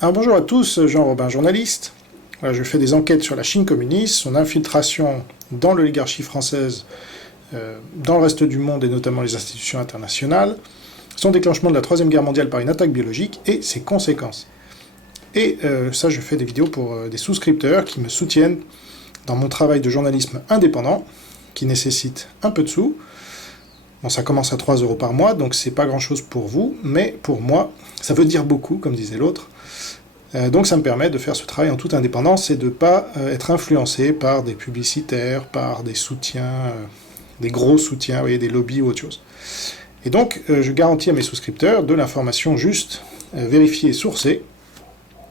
Alors bonjour à tous, Jean Robin, journaliste. Voilà, je fais des enquêtes sur la Chine communiste, son infiltration dans l'oligarchie française, dans le reste du monde et notamment les institutions internationales, son déclenchement de la Troisième Guerre mondiale par une attaque biologique et ses conséquences. Et ça, je fais des vidéos pour des souscripteurs qui me soutiennent dans mon travail de journalisme indépendant, qui nécessite un peu de sous. Bon, ça commence à 3 € par mois, donc c'est pas grand-chose pour vous, mais pour moi, ça veut dire beaucoup, comme disait l'autre. Donc ça me permet de faire ce travail en toute indépendance et de ne pas être influencé par des publicitaires, par des soutiens, des gros soutiens, vous voyez, des lobbies ou autre chose. Et donc je garantis à mes souscripteurs de l'information juste, vérifiée et sourcée,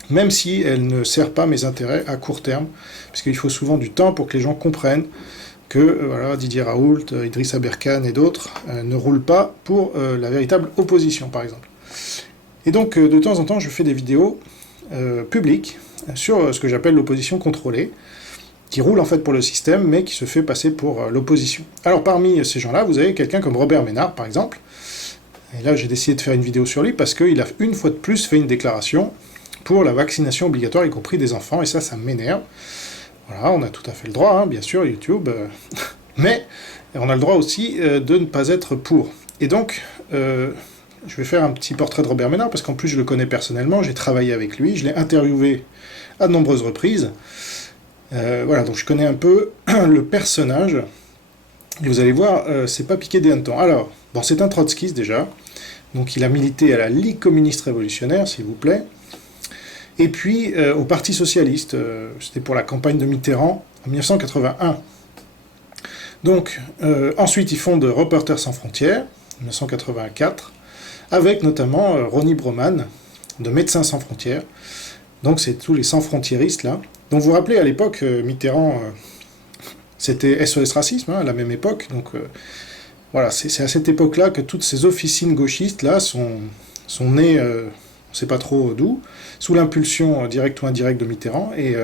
même si elle ne sert pas mes intérêts à court terme, puisqu'il faut souvent du temps pour que les gens comprennent que voilà, Didier Raoult, Idriss Aberkane et d'autres ne roulent pas pour la véritable opposition, par exemple. Et donc de temps en temps, je fais des vidéos public sur ce que j'appelle l'opposition contrôlée, qui roule en fait pour le système, mais qui se fait passer pour l'opposition. Alors parmi ces gens-là, vous avez quelqu'un comme Robert Ménard, par exemple, et là j'ai décidé de faire une vidéo sur lui, parce qu'il a une fois de plus fait une déclaration pour la vaccination obligatoire, y compris des enfants, et ça m'énerve. Voilà, on a tout à fait le droit, hein, bien sûr, YouTube, mais on a le droit aussi de ne pas être pour. Et donc, je vais faire un petit portrait de Robert Ménard, parce qu'en plus je le connais personnellement, j'ai travaillé avec lui, je l'ai interviewé à de nombreuses reprises. Voilà, donc je connais un peu le personnage, et vous allez voir, c'est pas piqué des hannetons. Alors, bon, c'est un trotskiste déjà, donc il a milité à la Ligue communiste révolutionnaire, s'il vous plaît, et puis au Parti socialiste, c'était pour la campagne de Mitterrand en 1981. Donc, ensuite il fonde Reporters sans frontières, en 1984, avec notamment Ronnie Broman, de Médecins sans frontières. Donc c'est tous les sans-frontiéristes là. Donc vous vous rappelez, à l'époque, Mitterrand, c'était SOS Racisme, hein, à la même époque. Donc voilà, c'est à cette époque-là que toutes ces officines gauchistes là sont nées, on ne sait pas trop d'où, sous l'impulsion directe ou indirecte de Mitterrand. Et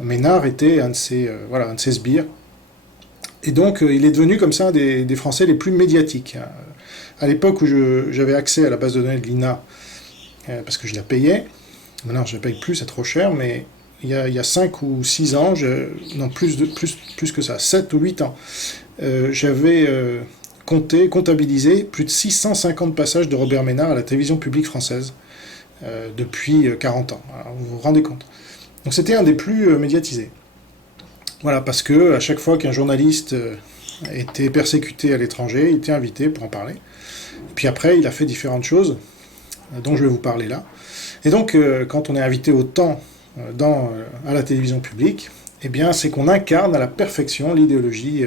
Ménard était un de ces sbires. Et donc il est devenu comme ça un des Français les plus médiatiques. À l'époque où j'avais accès à la base de données de l'INA, parce que je la payais, maintenant je ne la paye plus, c'est trop cher, mais il y a 5 ou 6 ans, non plus que ça, 7 ou 8 ans, j'avais comptabilisé plus de 650 passages de Robert Ménard à la télévision publique française, depuis 40 ans, alors, vous vous rendez compte. Donc c'était un des plus médiatisés. Voilà, parce que à chaque fois qu'un journaliste était persécuté à l'étranger, il était invité pour en parler. Et puis après, il a fait différentes choses, dont je vais vous parler là. Et donc, quand on est invité autant à la télévision publique, eh bien, c'est qu'on incarne à la perfection l'idéologie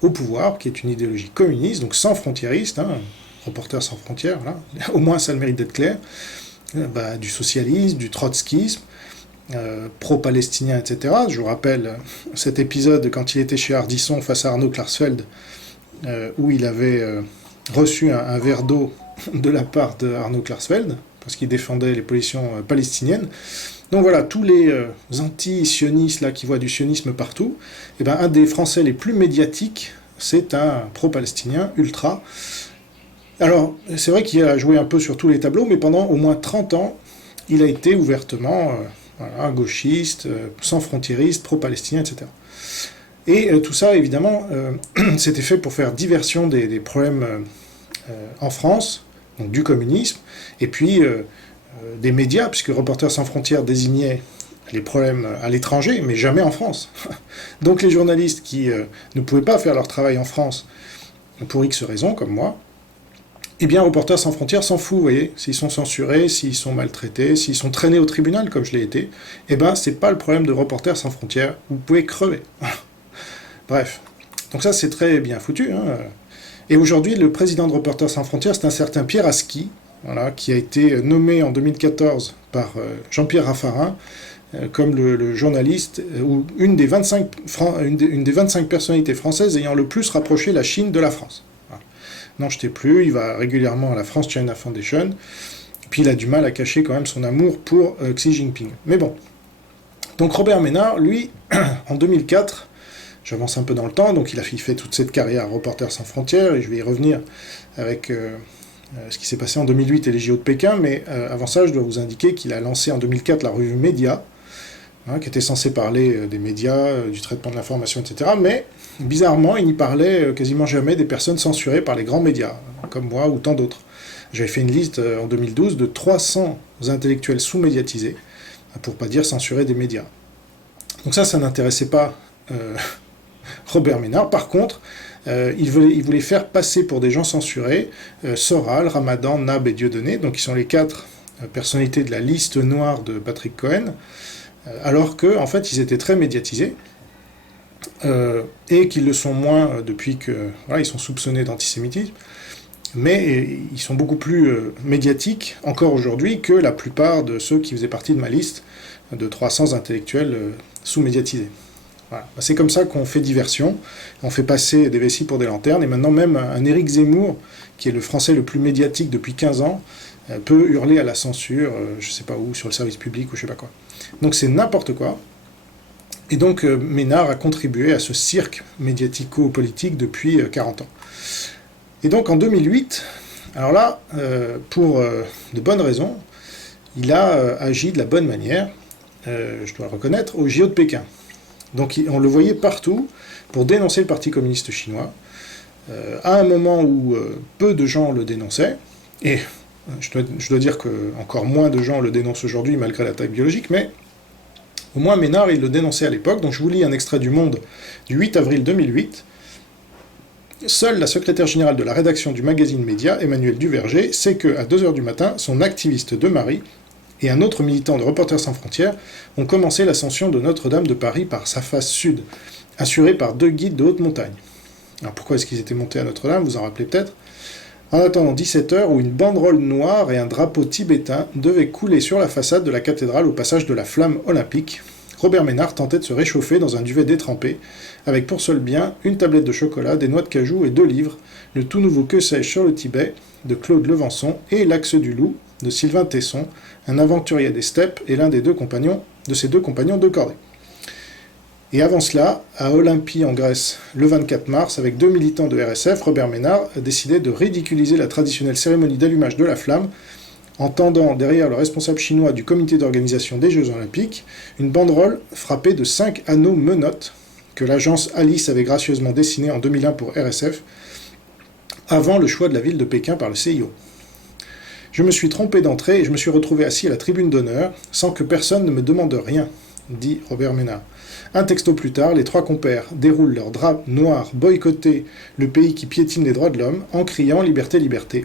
au pouvoir, qui est une idéologie communiste, donc sans frontiériste, hein, Reporters sans frontières, voilà. Au moins ça a le mérite d'être clair, du socialisme, du trotskisme, pro-palestinien, etc. Je vous rappelle cet épisode quand il était chez Ardisson face à Arnaud Klarsfeld, où il avait reçu un verre d'eau de la part de Arnaud Klarsfeld, parce qu'il défendait les positions palestiniennes. Donc voilà, tous les anti-sionistes là, qui voient du sionisme partout, et ben, un des Français les plus médiatiques, c'est un pro-palestinien ultra. Alors, c'est vrai qu'il a joué un peu sur tous les tableaux, mais pendant au moins 30 ans, il a été ouvertement voilà, gauchiste, sans frontiériste, pro-palestinien, etc. Et tout ça, évidemment, c'était fait pour faire diversion des problèmes en France, donc du communisme, et puis des médias, puisque Reporters sans frontières désignait les problèmes à l'étranger, mais jamais en France. Donc les journalistes qui ne pouvaient pas faire leur travail en France, pour X raisons, comme moi, eh bien Reporters sans frontières s'en fout, vous voyez, s'ils sont censurés, s'ils sont maltraités, s'ils sont traînés au tribunal, comme je l'ai été, eh ben c'est pas le problème de Reporters sans frontières, vous pouvez crever. Bref, donc ça c'est très bien foutu, hein. Et aujourd'hui, le président de Reporters sans frontières, c'est un certain Pierre Aski, voilà, qui a été nommé en 2014 par Jean-Pierre Raffarin comme le journaliste, ou une des 25 personnalités françaises ayant le plus rapproché la Chine de la France. Voilà. N'en jetez plus, il va régulièrement à la France China Foundation, puis il a du mal à cacher quand même son amour pour Xi Jinping. Mais bon. Donc Robert Ménard, lui, en 2004, j'avance un peu dans le temps, donc il a fait toute cette carrière à Reporters sans frontières, et je vais y revenir avec ce qui s'est passé en 2008 et les JO de Pékin, mais avant ça, je dois vous indiquer qu'il a lancé en 2004 la revue Média, qui était censée parler des médias, du traitement de l'information, etc. Mais bizarrement, il n'y parlait quasiment jamais des personnes censurées par les grands médias, comme moi ou tant d'autres. J'avais fait une liste en 2012 de 300 intellectuels sous-médiatisés, pour pas dire censurés des médias. Donc ça n'intéressait pas Robert Ménard. Par contre, il voulait faire passer pour des gens censurés Soral, Ramadan, Nab et Dieudonné, donc qui sont les 4 personnalités de la liste noire de Patrick Cohen, alors qu'en fait ils étaient très médiatisés, et qu'ils le sont moins depuis que voilà, ils sont soupçonnés d'antisémitisme, mais ils sont beaucoup plus médiatiques encore aujourd'hui que la plupart de ceux qui faisaient partie de ma liste de 300 intellectuels sous-médiatisés. Voilà. C'est comme ça qu'on fait diversion, on fait passer des vessies pour des lanternes, et maintenant même un Éric Zemmour, qui est le français le plus médiatique depuis 15 ans, peut hurler à la censure, je sais pas où, sur le service public ou je sais pas quoi. Donc c'est n'importe quoi. Et donc Ménard a contribué à ce cirque médiatico-politique depuis 40 ans. Et donc en 2008, alors là, pour de bonnes raisons, il a agi de la bonne manière, je dois le reconnaître, au JO de Pékin. Donc on le voyait partout pour dénoncer le Parti communiste chinois, à un moment où peu de gens le dénonçaient, et je dois dire que encore moins de gens le dénoncent aujourd'hui malgré la taille biologique, mais au moins Ménard il le dénonçait à l'époque. Donc je vous lis un extrait du Monde du 8 avril 2008. Seule la secrétaire générale de la rédaction du magazine Média, Emmanuel Duverger, sait qu'à 2h du matin, son activiste de mari et un autre militant de Reporters sans frontières ont commencé l'ascension de Notre-Dame de Paris par sa face sud, assurée par 2 guides de haute montagne. Alors pourquoi est-ce qu'ils étaient montés à Notre-Dame, vous en rappelez peut-être? En attendant 17h où une banderole noire et un drapeau tibétain devaient couler sur la façade de la cathédrale au passage de la flamme olympique, Robert Ménard tentait de se réchauffer dans un duvet détrempé, avec pour seul bien une tablette de chocolat, des noix de cajou et 2 livres, le tout nouveau Que sais-je sur le Tibet de Claude Levenson et L'Axe du Loup de Sylvain Tesson, un aventurier des steppes et l'un de ses deux compagnons de cordée. Et avant cela, à Olympie en Grèce, le 24 mars, avec 2 militants de RSF, Robert Ménard a décidé de ridiculiser la traditionnelle cérémonie d'allumage de la flamme en tendant derrière le responsable chinois du comité d'organisation des Jeux Olympiques une banderole frappée de 5 anneaux menottes que l'agence Alice avait gracieusement dessinée en 2001 pour RSF, avant le choix de la ville de Pékin par le CIO. Je me suis trompé d'entrée et je me suis retrouvé assis à la tribune d'honneur, sans que personne ne me demande rien, dit Robert Ménard. Un texto plus tard, les 3 compères déroulent leur drap noir boycotter le pays qui piétine les droits de l'homme en criant « Liberté, liberté ».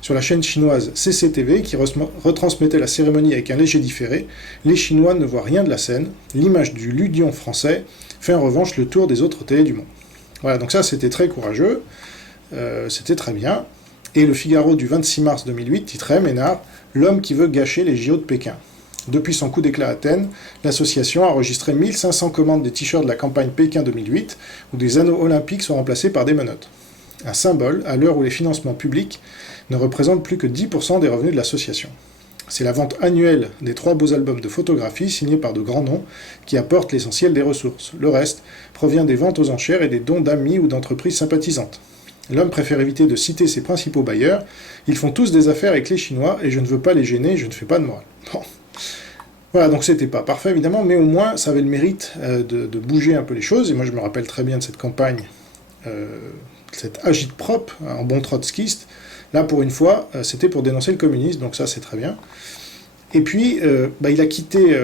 Sur la chaîne chinoise CCTV, qui retransmettait la cérémonie avec un léger différé, les Chinois ne voient rien de la scène. L'image du Ludion français fait en revanche le tour des autres télés du monde. Voilà, donc ça c'était très courageux, c'était très bien. Et le Figaro du 26 mars 2008 titrait Ménard « L'homme qui veut gâcher les JO de Pékin ». Depuis son coup d'éclat à Athènes, l'association a enregistré 1500 commandes des t-shirts de la campagne Pékin 2008, où des anneaux olympiques sont remplacés par des menottes. Un symbole à l'heure où les financements publics ne représentent plus que 10% des revenus de l'association. C'est la vente annuelle des 3 beaux albums de photographie signés par de grands noms qui apportent l'essentiel des ressources. Le reste provient des ventes aux enchères et des dons d'amis ou d'entreprises sympathisantes. L'homme préfère éviter de citer ses principaux bailleurs. Ils font tous des affaires avec les Chinois et je ne veux pas les gêner, je ne fais pas de morale. Bon. Voilà, donc c'était pas parfait évidemment, mais au moins ça avait le mérite de bouger un peu les choses. Et moi je me rappelle très bien de cette campagne, cette agite-propre, en bon trotskiste. Là pour une fois, c'était pour dénoncer le communisme, donc ça c'est très bien. Et puis il a quitté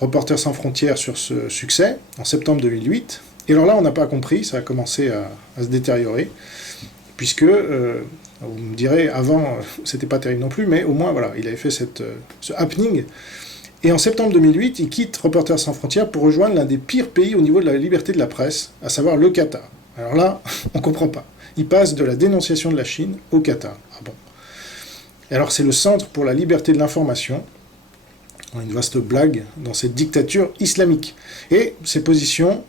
Reporters sans frontières sur ce succès, en septembre 2008. Et alors là on n'a pas compris, ça a commencé à se détériorer, puisque, vous me direz, avant c'était pas terrible non plus, mais au moins voilà, il avait fait ce happening. Et en septembre 2008, il quitte Reporters sans frontières pour rejoindre l'un des pires pays au niveau de la liberté de la presse, à savoir le Qatar. Alors là, on comprend pas. Il passe de la dénonciation de la Chine au Qatar. Ah bon. Et alors c'est le Centre pour la liberté de l'information, une vaste blague dans cette dictature islamique. Et ses positions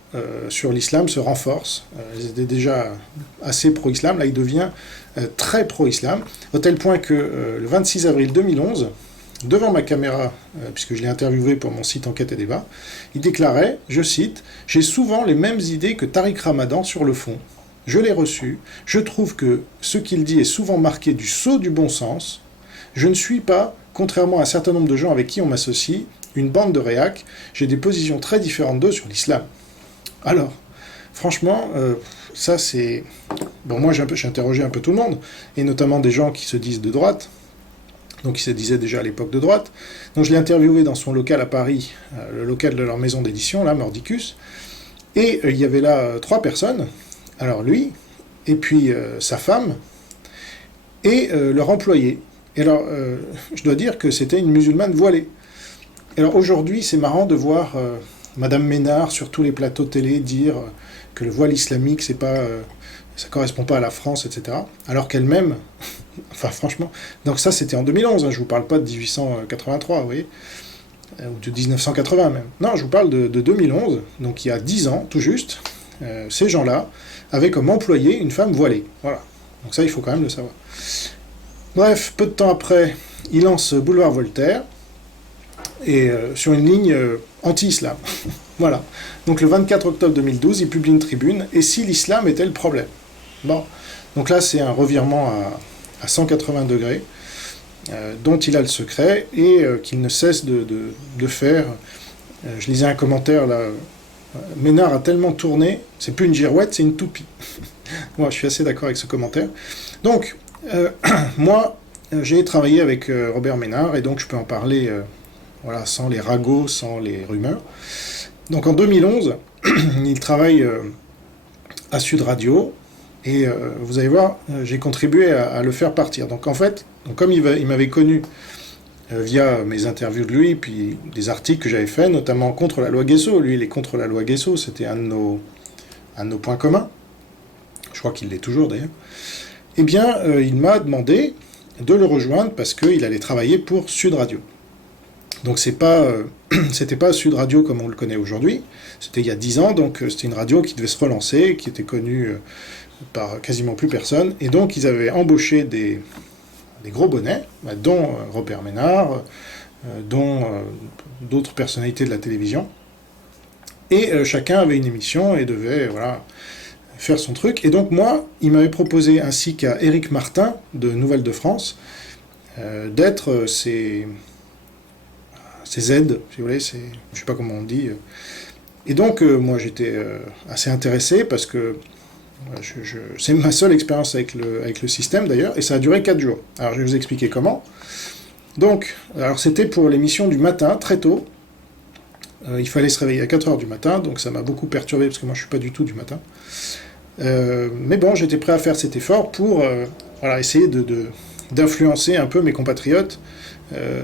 sur l'islam se renforcent. Elles étaient déjà assez pro-islam, là il devient très pro-islam, au tel point que le 26 avril 2011, devant ma caméra, puisque je l'ai interviewé pour mon site Enquête et Débat, il déclarait, je cite, « J'ai souvent les mêmes idées que Tariq Ramadan sur le fond. je l'ai reçu, je trouve que ce qu'il dit est souvent marqué du sceau du bon sens, je ne suis pas, contrairement à un certain nombre de gens avec qui on m'associe, une bande de réacs, j'ai des positions très différentes d'eux sur l'islam. Alors, franchement, ça c'est... Bon, moi j'ai interrogé un peu tout le monde, et notamment des gens qui se disent de droite, donc qui se disaient déjà à l'époque de droite. Donc je l'ai interviewé dans son local à Paris, le local de leur maison d'édition, là, Mordicus, et il y avait là 3 personnes, alors lui, et puis sa femme, et leur employé. Et alors, je dois dire que c'était une musulmane voilée. Et alors aujourd'hui, c'est marrant de voir Madame Ménard sur tous les plateaux de télé dire que le voile islamique, c'est pas, ça correspond pas à la France, etc. Alors qu'elle-même, enfin franchement, donc ça c'était en 2011, hein, je vous parle pas de 1883, vous voyez, ou de 1980 même. Non, je vous parle de 2011, donc il y a 10 ans, tout juste, ces gens-là avaient comme employé une femme voilée. Voilà. Donc ça, il faut quand même le savoir. Bref, peu de temps après, il lance Boulevard Voltaire, et sur une ligne anti-islam. Voilà. Donc le 24 octobre 2012, il publie une tribune, et si l'islam était le problème. Bon. Donc là, c'est un revirement à 180 degrés, dont il a le secret, et qu'il ne cesse de faire. Je lisais un commentaire, là, Ménard a tellement tourné, c'est plus une girouette, c'est une toupie. Moi, je suis assez d'accord avec ce commentaire. Donc, moi, j'ai travaillé avec Robert Ménard, et donc je peux en parler voilà, sans les ragots, sans les rumeurs. Donc en 2011, il travaille à Sud Radio, et vous allez voir, j'ai contribué à le faire partir. Donc en fait, comme il m'avait connu via mes interviews de lui, puis des articles que j'avais faits, notamment contre la loi Guesso. Lui, il est contre la loi Guesso, c'était un de nos points communs. Je crois qu'il l'est toujours d'ailleurs. Eh bien, il m'a demandé de le rejoindre parce qu'il allait travailler pour Sud Radio. Donc c'était pas Sud Radio comme on le connaît aujourd'hui, c'était il y a 10 ans, donc c'était une radio qui devait se relancer, qui était connue par quasiment plus personne, et donc ils avaient embauché des gros bonnets, dont Robert Ménard, dont d'autres personnalités de la télévision, et chacun avait une émission et devait faire son truc. Et donc moi, il m'avait proposé, ainsi qu'à Éric Martin de Nouvelles de France, d'être ses aides, si vous voulez, je sais pas comment on dit. Et donc moi j'étais assez intéressé parce que c'est ma seule expérience avec le système d'ailleurs, et ça a duré 4 jours. Alors je vais vous expliquer comment. Donc, alors c'était pour l'émission du matin, très tôt. Il fallait se réveiller à 4h du matin, donc ça m'a beaucoup perturbé parce que moi je suis pas du tout du matin. Mais bon, j'étais prêt à faire cet effort pour essayer d'influencer un peu mes compatriotes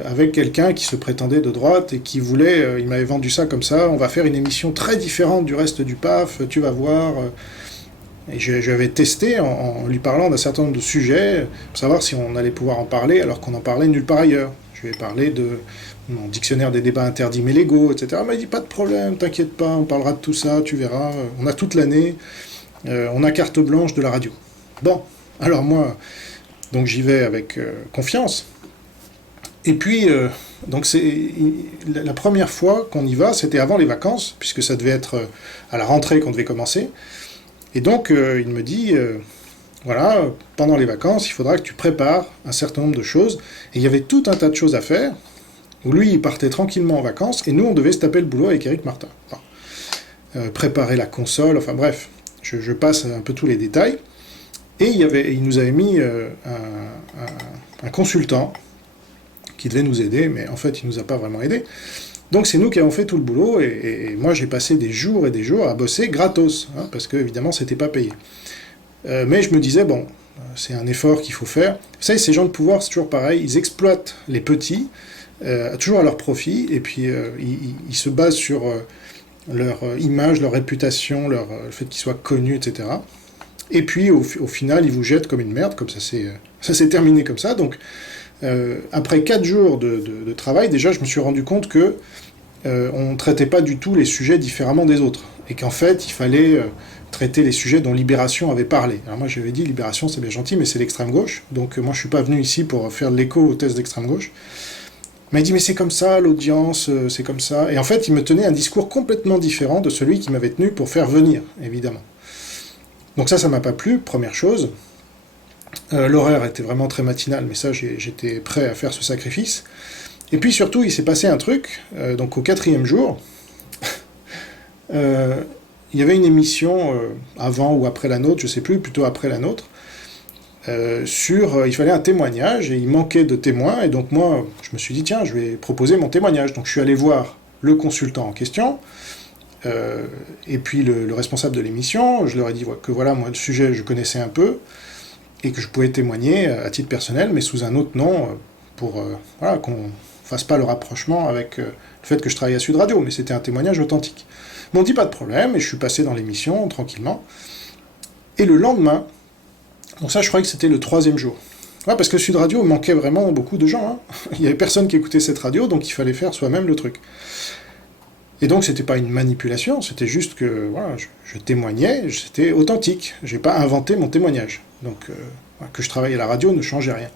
avec quelqu'un qui se prétendait de droite et qui voulait, il m'avait vendu ça comme ça, on va faire une émission très différente du reste du PAF, tu vas voir. Et j'avais testé en lui parlant d'un certain nombre de sujets pour savoir si on allait pouvoir en parler alors qu'on en parlait nulle part ailleurs. Je lui ai parlé de mon dictionnaire des débats interdits mais légaux, etc. Il m'a dit pas de problème, t'inquiète pas, on parlera de tout ça, tu verras, on a toute l'année, on a carte blanche de la radio. Bon, alors moi, donc j'y vais avec confiance. Et puis, donc la première fois qu'on y va, c'était avant les vacances, puisque ça devait être à la rentrée qu'on devait commencer. Et donc, il me dit, pendant les vacances, il faudra que tu prépares un certain nombre de choses. Et il y avait tout un tas de choses à faire, où lui, il partait tranquillement en vacances, et nous, on devait se taper le boulot avec Éric Martin. Préparer la console, enfin bref, je passe un peu tous les détails. Et il nous avait mis un consultant qui devait nous aider, mais en fait, il nous a pas vraiment aidés. Donc c'est nous qui avons fait tout le boulot, et moi j'ai passé des jours et des jours à bosser gratos, parce que évidemment c'était pas payé. Mais je me disais, bon, c'est un effort qu'il faut faire. Vous savez, ces gens de pouvoir, c'est toujours pareil, ils exploitent les petits, toujours à leur profit, et puis ils se basent sur leur image, leur réputation, le fait qu'ils soient connus, etc. Et puis au final, ils vous jettent comme une merde, comme ça s'est terminé comme ça. Donc après 4 jours de travail, déjà je me suis rendu compte que on ne traitait pas du tout les sujets différemment des autres, et qu'en fait il fallait traiter les sujets dont Libération avait parlé. Alors moi j'avais dit Libération c'est bien gentil, mais c'est l'extrême gauche, donc moi je suis pas venu ici pour faire de l'écho aux thèses d'extrême gauche. Mais il dit mais c'est comme ça, l'audience, c'est comme ça. Et en fait il me tenait un discours complètement différent de celui qui m'avait tenu pour faire venir, évidemment. Donc ça m'a pas plu, première chose. L'horaire était vraiment très matinal, mais ça, j'étais prêt à faire ce sacrifice. Et puis surtout, il s'est passé un truc, donc au 4e jour, il y avait une émission avant ou après la nôtre, je sais plus, plutôt après la nôtre, il fallait un témoignage, et il manquait de témoins, et donc moi, je me suis dit, tiens, je vais proposer mon témoignage. Donc je suis allé voir le consultant en question, et puis le responsable de l'émission, je leur ai dit que voilà, moi, le sujet, je connaissais un peu, et que je pouvais témoigner à titre personnel, mais sous un autre nom, pour voilà, qu'on fasse pas le rapprochement avec le fait que je travaille à Sud Radio, mais c'était un témoignage authentique. Ils m'ont dit pas de problème, et je suis passé dans l'émission, tranquillement. Et le lendemain, donc ça je croyais que c'était le 3e jour. Ouais, parce que Sud Radio manquait vraiment beaucoup de gens. Hein. Il n'y avait personne qui écoutait cette radio, donc il fallait faire soi-même le truc. Et donc c'était pas une manipulation, c'était juste que voilà, je témoignais, c'était authentique. J'ai pas inventé mon témoignage. Donc que je travaille à la radio ne changeait rien.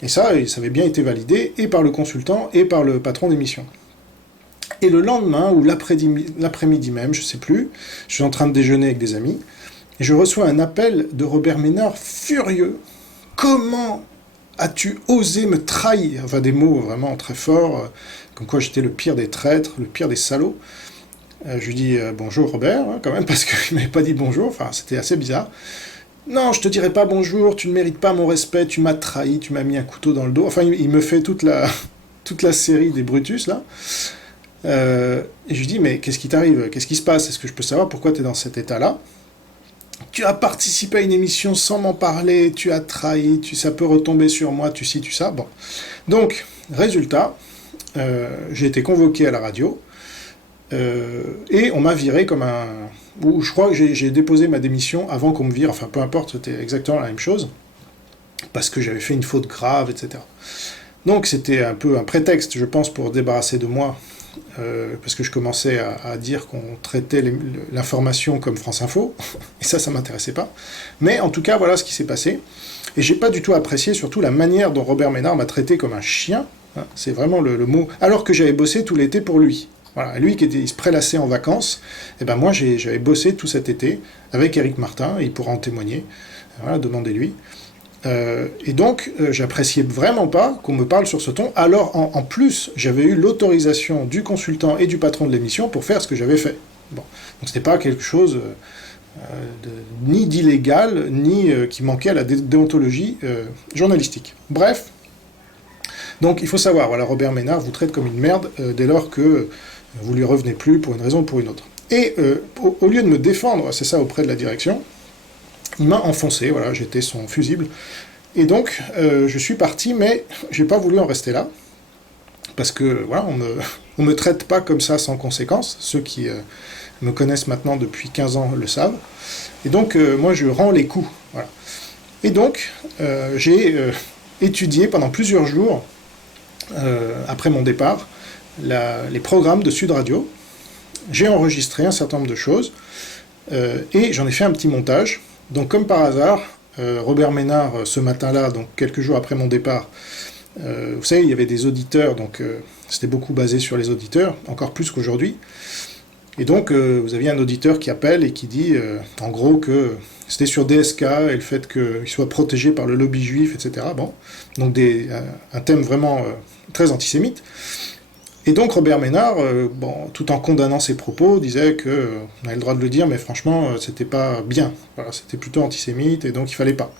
Et ça avait bien été validé et par le consultant et par le patron d'émission. Et le lendemain, ou l'après-midi même, je sais plus, je suis en train de déjeuner avec des amis, et je reçois un appel de Robert Ménard furieux. Comment as-tu osé me trahir? Enfin, des mots vraiment très forts, comme quoi j'étais le pire des traîtres, le pire des salauds. Je lui dis bonjour Robert, hein, quand même, parce qu'il m'avait pas dit bonjour, enfin c'était assez bizarre. Non, je te dirai pas bonjour, tu ne mérites pas mon respect, tu m'as trahi, tu m'as mis un couteau dans le dos. Enfin, il me fait toute la série des Brutus, là. Et je lui dis, mais qu'est-ce qui t'arrive? Qu'est-ce qui se passe? Est-ce que je peux savoir pourquoi tu es dans cet état-là? Tu as participé à une émission sans m'en parler, tu as trahi, ça peut retomber sur moi, tu ça. Bon. Donc, résultat, j'ai été convoqué à la radio, et on m'a viré comme un... Ou je crois que j'ai déposé ma démission avant qu'on me vire, enfin peu importe, c'était exactement la même chose, parce que j'avais fait une faute grave, etc. Donc c'était un peu un prétexte, je pense, pour débarrasser de moi, parce que je commençais à dire qu'on traitait l'information comme France Info, et ça m'intéressait pas. Mais en tout cas, voilà ce qui s'est passé. Et j'ai pas du tout apprécié, surtout la manière dont Robert Ménard m'a traité comme un chien, hein, c'est vraiment le mot, alors que j'avais bossé tout l'été pour lui. Voilà, lui il se prélassait en vacances, et ben moi j'avais bossé tout cet été avec Éric Martin, il pourra en témoigner, voilà, demandez-lui. Et donc j'appréciais vraiment pas qu'on me parle sur ce ton, alors en plus j'avais eu l'autorisation du consultant et du patron de l'émission pour faire ce que j'avais fait. Bon, donc c'était pas quelque chose ni d'illégal, ni qui manquait à la déontologie journalistique. Bref, donc il faut savoir, voilà, Robert Ménard vous traite comme une merde dès lors que vous lui revenez plus pour une raison ou pour une autre. Et au lieu de me défendre, c'est ça, auprès de la direction, il m'a enfoncé, voilà, j'étais son fusible. Et donc, je suis parti, mais j'ai pas voulu en rester là, parce que, voilà, on me traite pas comme ça sans conséquence, ceux qui me connaissent maintenant depuis 15 ans le savent. Et donc, moi, je rends les coups, voilà. Et donc, j'ai étudié pendant plusieurs jours, après mon départ, les programmes de Sud Radio. J'ai enregistré un certain nombre de choses, et j'en ai fait un petit montage. Donc comme par hasard, Robert Ménard, ce matin-là, donc quelques jours après mon départ, vous savez, il y avait des auditeurs, donc c'était beaucoup basé sur les auditeurs, encore plus qu'aujourd'hui. Et donc vous aviez un auditeur qui appelle et qui dit, en gros, que c'était sur DSK et le fait qu'il soit protégé par le lobby juif, etc. Bon, donc un thème vraiment très antisémite. Et donc Robert Ménard, tout en condamnant ses propos, disait qu'on avait le droit de le dire, mais franchement, c'était pas bien. Voilà, c'était plutôt antisémite, et donc il fallait pas.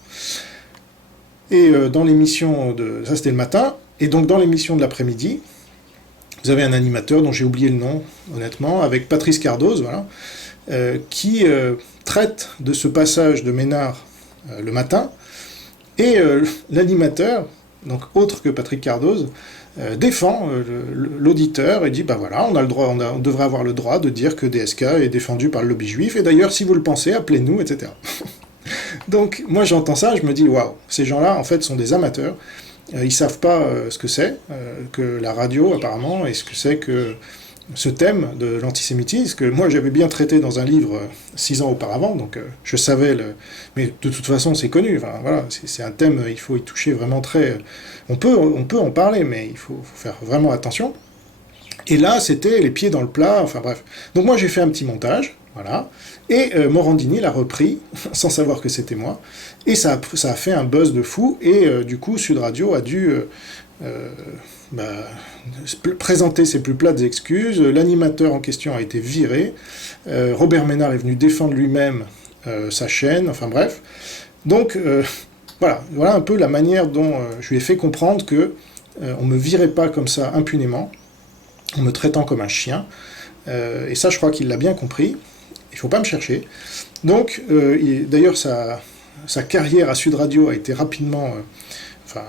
Et dans l'émission ça c'était le matin, et donc dans l'émission de l'après-midi, vous avez un animateur dont j'ai oublié le nom, honnêtement, avec Patrice Cardoz, voilà, qui traite de ce passage de Ménard le matin, et l'animateur, donc autre que Patrick Cardoz, défend l'auditeur et dit bah voilà, on devrait avoir le droit de dire que DSK est défendu par le lobby juif, et d'ailleurs si vous le pensez, appelez-nous, etc. Donc moi j'entends ça, je me dis waouh, ces gens-là en fait sont des amateurs, ils savent pas ce que c'est que la radio apparemment, et ce que c'est que ce thème de l'antisémitisme, que moi j'avais bien traité dans un livre 6 ans auparavant, donc je savais mais de toute façon c'est connu, enfin, voilà, c'est un thème, il faut y toucher vraiment très... On peut en parler, mais il faut faire vraiment attention. Et là, c'était les pieds dans le plat, enfin bref. Donc moi, j'ai fait un petit montage, voilà, et Morandini l'a repris, sans savoir que c'était moi, et ça a fait un buzz de fou, et du coup, Sud Radio a dû euh, bah, présenter ses plus plates excuses, l'animateur en question a été viré, Robert Ménard est venu défendre lui-même sa chaîne, enfin bref. Donc, voilà un peu la manière dont je lui ai fait comprendre que on me virait pas comme ça impunément, en me traitant comme un chien. Et ça, je crois qu'il l'a bien compris. Il ne faut pas me chercher. Donc, d'ailleurs, sa carrière à Sud Radio a été rapidement... enfin,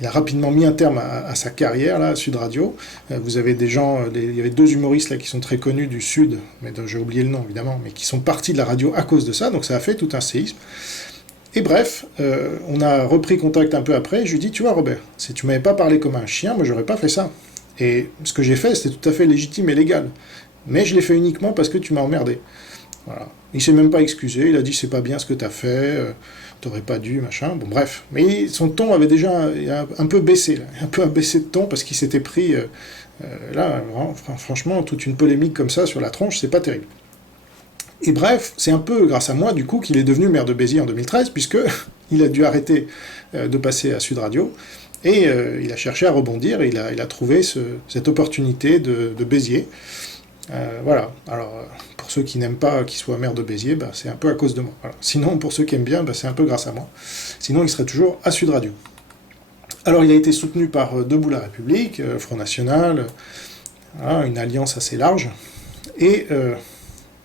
il a rapidement mis un terme à sa carrière, là, à Sud Radio. Vous avez des gens... il y avait 2 humoristes là, qui sont très connus du Sud, mais dont j'ai oublié le nom, évidemment, mais qui sont partis de la radio à cause de ça. Donc, ça a fait tout un séisme. Et bref, on a repris contact un peu après. Et je lui ai dit, tu vois, Robert, si tu m'avais pas parlé comme un chien, moi, j'aurais pas fait ça. Et ce que j'ai fait, c'était tout à fait légitime et légal. Mais je l'ai fait uniquement parce que tu m'as emmerdé. Voilà. Il s'est même pas excusé, il a dit c'est pas bien ce que t'as fait, t'aurais pas dû, machin. Bon, bref. Mais son ton avait déjà un peu baissé, là. Un peu baissé de ton parce qu'il s'était pris, là, franchement, toute une polémique comme ça sur la tronche, c'est pas terrible. Et bref, c'est un peu grâce à moi, du coup, qu'il est devenu maire de Béziers en 2013, puisque il a dû arrêter de passer à Sud Radio. Et il a cherché à rebondir, et il a trouvé cette opportunité de Béziers. Voilà. Alors, pour ceux qui n'aiment pas qu'il soit maire de Béziers, bah, c'est un peu à cause de moi. Voilà. Sinon, pour ceux qui aiment bien, bah, c'est un peu grâce à moi. Sinon, il serait toujours à Sud Radio. Alors, il a été soutenu par Debout la République, Front National, voilà, une alliance assez large, et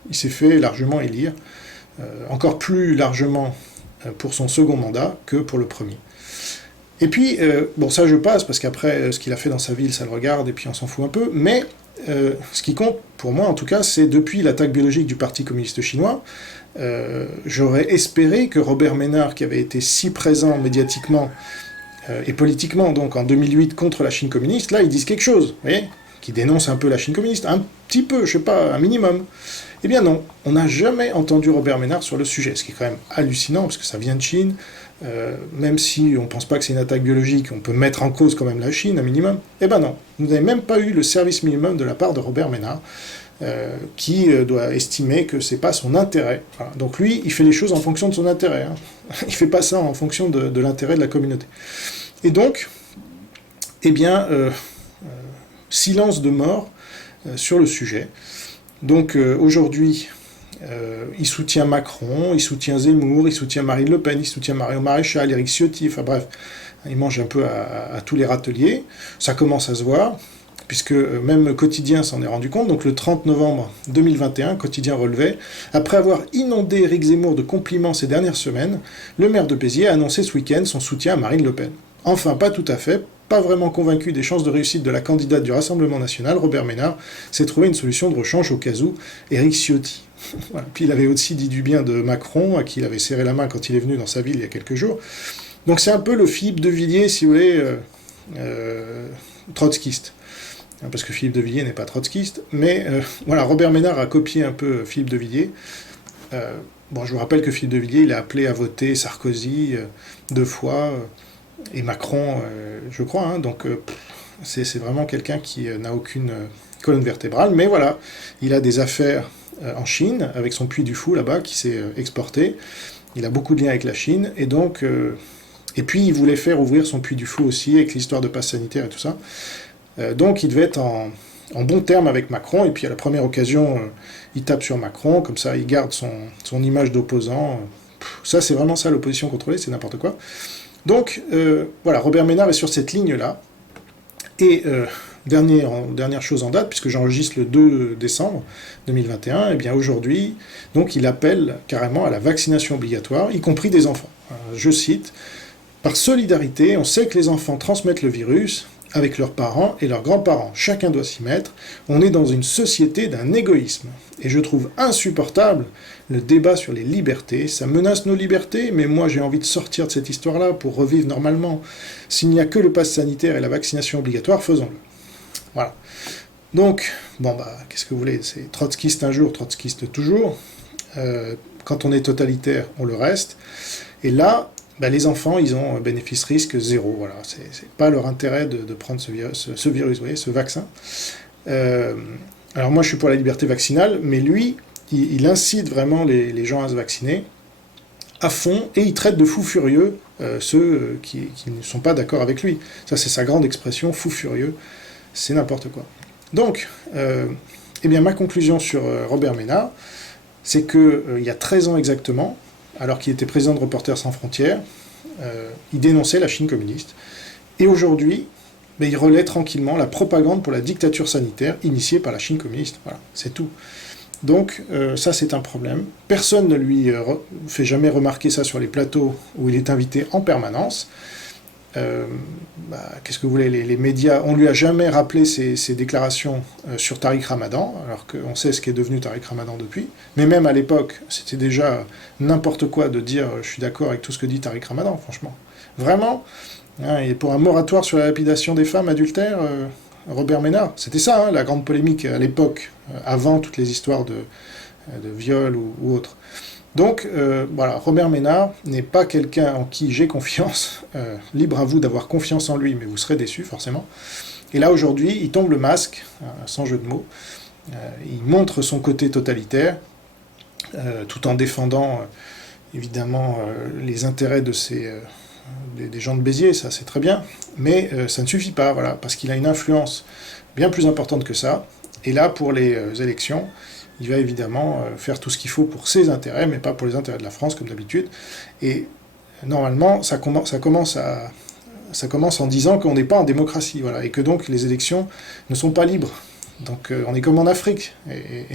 il s'est fait largement élire, encore plus largement pour son second mandat que pour le premier. Et puis, bon, ça je passe, parce qu'après, ce qu'il a fait dans sa ville, ça le regarde, et puis on s'en fout un peu, mais ce qui compte, pour moi en tout cas, c'est depuis l'attaque biologique du Parti communiste chinois, j'aurais espéré que Robert Ménard, qui avait été si présent médiatiquement et politiquement, donc en 2008, contre la Chine communiste, là, il dise quelque chose, vous voyez, qui dénonce un peu la Chine communiste, un petit peu, je sais pas, un minimum. Eh bien non, on n'a jamais entendu Robert Ménard sur le sujet, ce qui est quand même hallucinant, parce que ça vient de Chine, même si on ne pense pas que c'est une attaque biologique, on peut mettre en cause quand même la Chine, un minimum. Eh ben non, vous n'avez même pas eu le service minimum de la part de Robert Ménard, qui doit estimer que c'est pas son intérêt. Voilà. Donc lui, il fait les choses en fonction de son intérêt. Hein. Il fait pas ça en fonction de l'intérêt de la communauté. Et donc, eh bien, silence de mort sur le sujet. Donc aujourd'hui, il soutient Macron, il soutient Zemmour, il soutient Marine Le Pen, il soutient Marion Maréchal, Éric Ciotti, enfin bref, il mange un peu à tous les râteliers. Ça commence à se voir, puisque même Quotidien s'en est rendu compte. Donc le 30 novembre 2021, Quotidien relevait, après avoir inondé Éric Zemmour de compliments ces dernières semaines, le maire de Béziers a annoncé ce week-end son soutien à Marine Le Pen. Enfin, pas tout à fait, pas vraiment convaincu des chances de réussite de la candidate du Rassemblement National, Robert Ménard s'est trouvé une solution de rechange au cas où, Éric Ciotti. Voilà. Puis il avait aussi dit du bien de Macron, à qui il avait serré la main quand il est venu dans sa ville il y a quelques jours. Donc c'est un peu le Philippe de Villiers, si vous voulez, trotskiste. Parce que Philippe de Villiers n'est pas trotskiste, mais voilà, Robert Ménard a copié un peu Philippe de Villiers. Bon, je vous rappelle que Philippe de Villiers, il a appelé à voter Sarkozy 2 fois, et Macron, je crois, hein, donc c'est vraiment quelqu'un qui n'a aucune colonne vertébrale, mais voilà, il a des affaires en Chine, avec son Puy du Fou là-bas, qui s'est exporté, il a beaucoup de liens avec la Chine, et donc, et puis il voulait faire ouvrir son Puy du Fou aussi, avec l'histoire de passe sanitaire et tout ça, donc il devait être en bon terme avec Macron, et puis à la première occasion, il tape sur Macron, comme ça il garde son image d'opposant, ça c'est vraiment ça l'opposition contrôlée, c'est n'importe quoi. Donc, voilà, Robert Ménard est sur cette ligne-là. Et dernière chose en date, puisque j'enregistre le 2 décembre 2021, et bien aujourd'hui, donc il appelle carrément à la vaccination obligatoire, y compris des enfants. Je cite, « Par solidarité, on sait que les enfants transmettent le virus avec leurs parents et leurs grands-parents. Chacun doit s'y mettre. On est dans une société d'un égoïsme. Et je trouve insupportable le débat sur les libertés. Ça menace nos libertés, mais moi j'ai envie de sortir de cette histoire-là pour revivre normalement. S'il n'y a que le pass sanitaire et la vaccination obligatoire, faisons-le. » Voilà. Donc, bon bah, qu'est-ce que vous voulez, c'est trotskiste un jour, trotskiste toujours. Quand on est totalitaire, on le reste. Et là, bah, les enfants, ils ont un bénéfice-risque zéro. Voilà. C'est pas leur intérêt de prendre ce virus, vous voyez, ce vaccin. Alors moi je suis pour la liberté vaccinale, mais lui, il incite vraiment les gens à se vacciner à fond, et il traite de fous furieux ceux qui ne sont pas d'accord avec lui. Ça c'est sa grande expression, fou furieux, c'est n'importe quoi. Donc, eh bien ma conclusion sur Robert Ménard, c'est qu'il y a 13 ans exactement, alors qu'il était président de Reporters sans frontières, il dénonçait la Chine communiste, et aujourd'hui, il relaie tranquillement la propagande pour la dictature sanitaire initiée par la Chine communiste. Voilà, c'est tout. Donc ça c'est un problème. Personne ne lui fait jamais remarquer ça sur les plateaux où il est invité en permanence. Qu'est-ce que vous voulez, les médias, on lui a jamais rappelé ses déclarations sur Tariq Ramadan, alors qu'on sait ce qu'est devenu Tariq Ramadan depuis. Mais même à l'époque, c'était déjà n'importe quoi de dire je suis d'accord avec tout ce que dit Tariq Ramadan, franchement. Vraiment, hein, et pour un moratoire sur la lapidation des femmes adultères, Robert Ménard, c'était ça, hein, la grande polémique à l'époque, avant toutes les histoires de viol ou autres. Donc, voilà, Robert Ménard n'est pas quelqu'un en qui j'ai confiance. Libre à vous d'avoir confiance en lui, mais vous serez déçus, forcément. Et là, aujourd'hui, il tombe le masque, sans jeu de mots. Il montre son côté totalitaire, tout en défendant, évidemment, les intérêts de des gens de Béziers, ça c'est très bien, mais ça ne suffit pas, voilà, parce qu'il a une influence bien plus importante que ça. Et là, pour les élections, il va évidemment faire tout ce qu'il faut pour ses intérêts, mais pas pour les intérêts de la France, comme d'habitude. Et normalement, ça commence en disant qu'on n'est pas en démocratie, voilà, et que donc les élections ne sont pas libres. Donc on est comme en Afrique. Et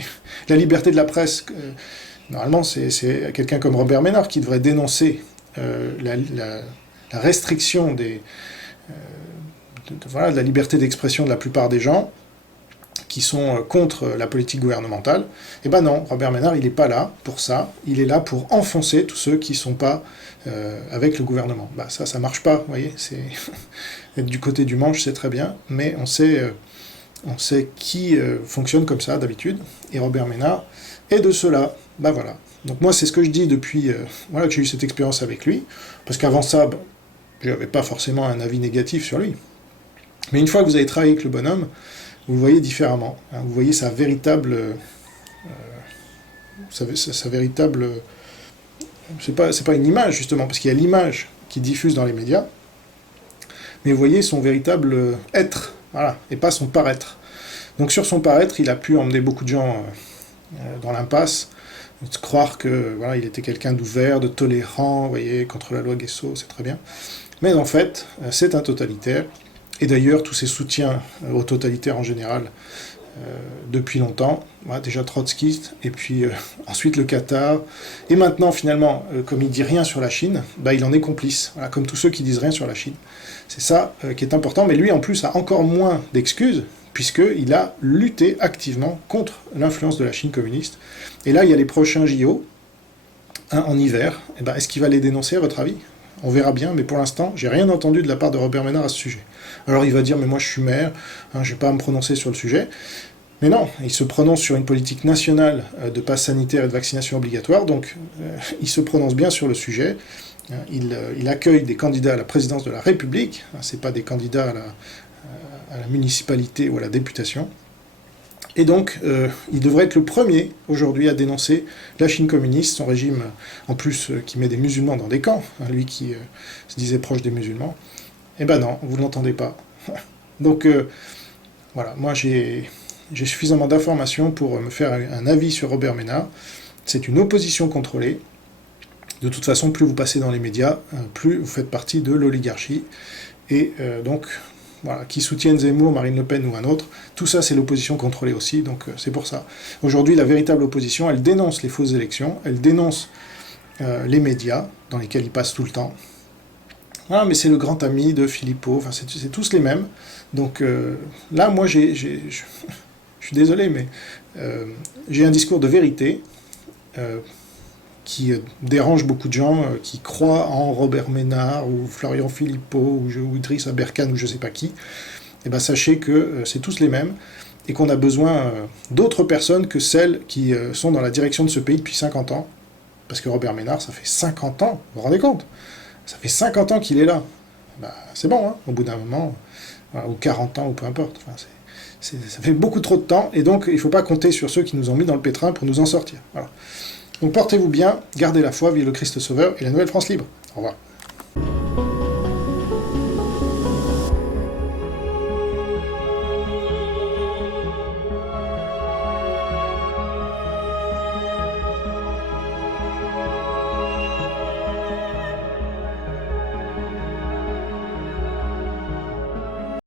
la liberté de la presse, normalement, c'est quelqu'un comme Robert Ménard qui devrait dénoncer la restriction de la liberté d'expression de la plupart des gens, qui sont contre la politique gouvernementale. Eh ben non, Robert Ménard, il n'est pas là pour ça, il est là pour enfoncer tous ceux qui ne sont pas avec le gouvernement. Ça marche pas, vous voyez, c'est être du côté du manche, c'est très bien, mais on sait qui fonctionne comme ça d'habitude, et Robert Ménard est de ceux-là. Voilà. Donc moi, c'est ce que je dis depuis que j'ai eu cette expérience avec lui, parce qu'avant ça, je n'avais pas forcément un avis négatif sur lui. Mais une fois que vous avez travaillé avec le bonhomme, vous le voyez différemment. Hein, vous voyez sa véritable... sa véritable... C'est pas une image, justement, parce qu'il y a l'image qui diffuse dans les médias, mais vous voyez son véritable être, voilà, et pas son paraître. Donc sur son paraître, il a pu emmener beaucoup de gens dans l'impasse, de croire que voilà, il était quelqu'un d'ouvert, de tolérant, vous voyez, contre la loi Guesso, c'est très bien. Mais en fait, c'est un totalitaire. Et d'ailleurs, tous ses soutiens aux totalitaires en général, depuis longtemps, déjà trotskiste, et puis ensuite le Qatar, et maintenant finalement, comme il dit rien sur la Chine, il en est complice, voilà, comme tous ceux qui disent rien sur la Chine. C'est ça qui est important, mais lui en plus a encore moins d'excuses, puisqu'il a lutté activement contre l'influence de la Chine communiste. Et là, il y a les prochains JO, en hiver, est-ce qu'il va les dénoncer à votre avis ? On verra bien, mais pour l'instant, j'ai rien entendu de la part de Robert Ménard à ce sujet. Alors il va dire, mais moi je suis maire, je ne vais pas me prononcer sur le sujet. Mais non, il se prononce sur une politique nationale de passe sanitaire et de vaccination obligatoire, donc il se prononce bien sur le sujet. Il accueille des candidats à la présidence de la République, ce n'est pas des candidats à la municipalité ou à la députation. Et donc, il devrait être le premier, aujourd'hui, à dénoncer la Chine communiste, son régime, en plus, qui met des musulmans dans des camps, lui qui se disait proche des musulmans. Eh ben non, vous ne l'entendez pas. Donc, voilà, moi j'ai suffisamment d'informations pour me faire un avis sur Robert Ménard. C'est une opposition contrôlée. De toute façon, plus vous passez dans les médias, plus vous faites partie de l'oligarchie. Et donc... Voilà, qui soutiennent Zemmour, Marine Le Pen ou un autre, tout ça c'est l'opposition contrôlée aussi, donc c'est pour ça. Aujourd'hui, la véritable opposition, elle dénonce les fausses élections, elle dénonce les médias, dans lesquels ils passent tout le temps. Ah, mais c'est le grand ami de Philippot, enfin c'est tous les mêmes. Donc là, moi, je suis désolé, mais j'ai un discours de vérité, qui dérange beaucoup de gens qui croient en Robert Ménard ou Florian Philippot ou Idriss Aberkane ou je sais pas qui, et sachez que c'est tous les mêmes et qu'on a besoin d'autres personnes que celles qui sont dans la direction de ce pays depuis 50 ans. Parce que Robert Ménard, ça fait 50 ans, vous vous rendez compte ? Ça fait 50 ans qu'il est là. C'est bon, hein, au bout d'un moment, ou 40 ans, ou peu importe. Enfin, Ça fait beaucoup trop de temps, et donc il ne faut pas compter sur ceux qui nous ont mis dans le pétrin pour nous en sortir. Voilà. Donc portez-vous bien, gardez la foi, vive le Christ Sauveur et la Nouvelle France libre. Au revoir.